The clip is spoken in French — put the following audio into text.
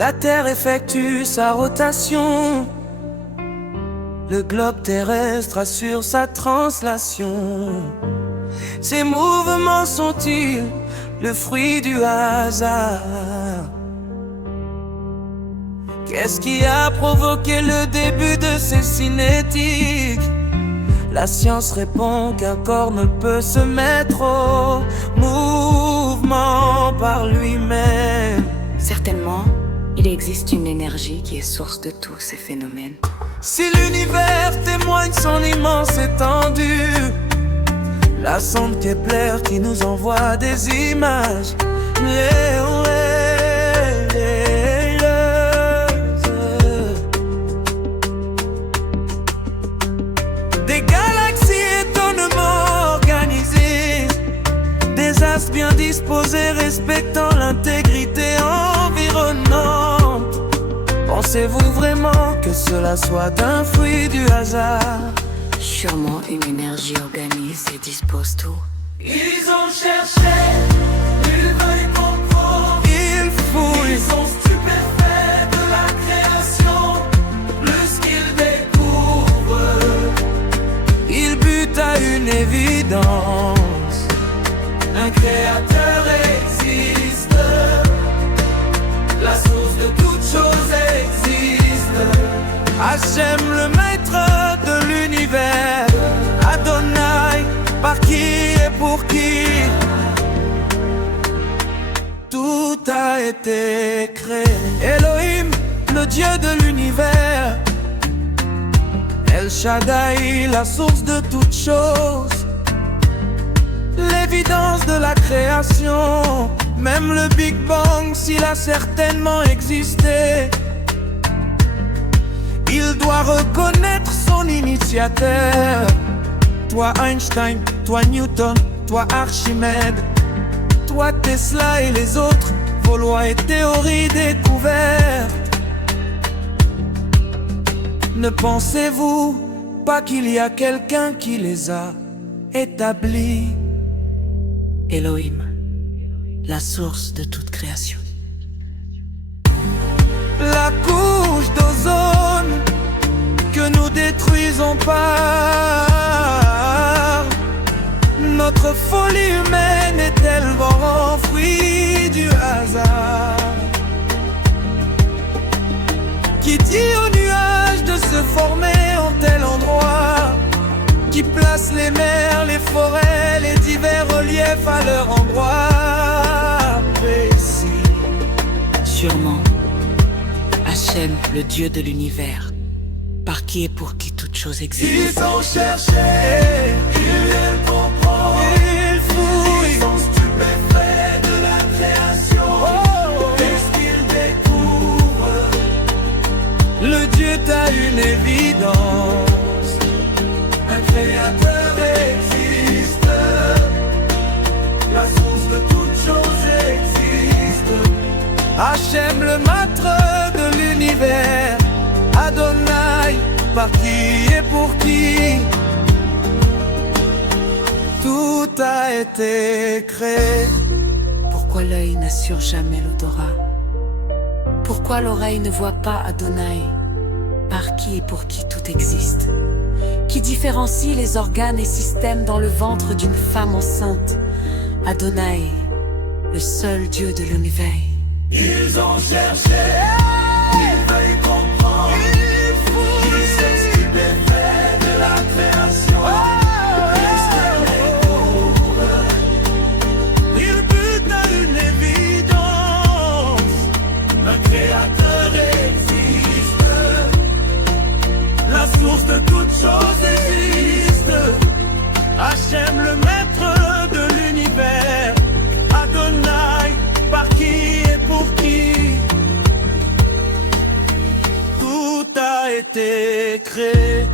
La Terre effectue sa rotation. Le globe terrestre assure sa translation. Ces mouvements sont-ils le fruit du hasard? Qu'est-ce qui a provoqué le début de ces cinétiques? La science répond qu'un corps ne peut se mettre au mouvement par lui-même. Certainement, il existe une énergie qui est source de tous ces phénomènes. Si l'univers témoigne son immense étendue, la sonde Kepler qui nous envoie des images des galaxies étonnamment organisées, des astres bien disposés respectant l'intégrité environnante. Pensez-vous vraiment que cela soit un fruit du hasard? Sûrement une énergie organise et dispose tout. Ils ont cherché, ils veulent comprendre, ils fouillent, ils sont stupéfaits de la création. Plus qu'ils découvrent, ils butent à une évidence. Un créateur existe, la source de toute chose existe. Hachem, le maître de l'univers, Adonai, par qui et pour qui tout a été créé. Elohim, le Dieu de l'univers, El Shaddai, la source de toutes choses, l'évidence de la création. Même le Big Bang, s'il a certainement existé, il doit reconnaître son initiateur. Toi Einstein, toi Newton, toi Archimède, toi Tesla et les autres, vos lois et théories découvertes. Ne pensez-vous pas qu'il y a quelqu'un qui les a établis? Elohim, la source de toute création. La couche d'ozone que nous détruisons par notre folie humaine est-elle vraiment fruit du hasard? Qui dit aux nuages de se former en tel endroit? Qui place les mers, les forêts, les divers reliefs à leur endroit précis? Sûrement Hachem, le Dieu de l'univers, par qui et pour qui toute chose existe. Ils ont cherché, ils viennent comprendre, ils fouillent, ils sont stupéfaits de la création. Qu'est-ce qu'ils découvrent? Le Dieu t'a une évidence. Un créateur existe, la source de toute chose existe. Hachem, le maître de l'univers, Adonai, par qui et pour qui tout a été créé. Pourquoi l'œil n'assure jamais l'odorat? Pourquoi l'oreille ne voit pas Adonai, par qui et pour qui tout existe? Qui différencie les organes et systèmes dans le ventre d'une femme enceinte? Adonai, le seul Dieu de l'univers. Ils ont cherché, ils veulent comprendre, ils fouillent, ils sont stupéfaits de la création. Qu'est-ce qu'ils découvrent? Ils butent à une évidence. Un créateur existe, la source de toute chose existe. Hachem, le maître de l'univers, Adonai, par qui et pour qui tout a été créé.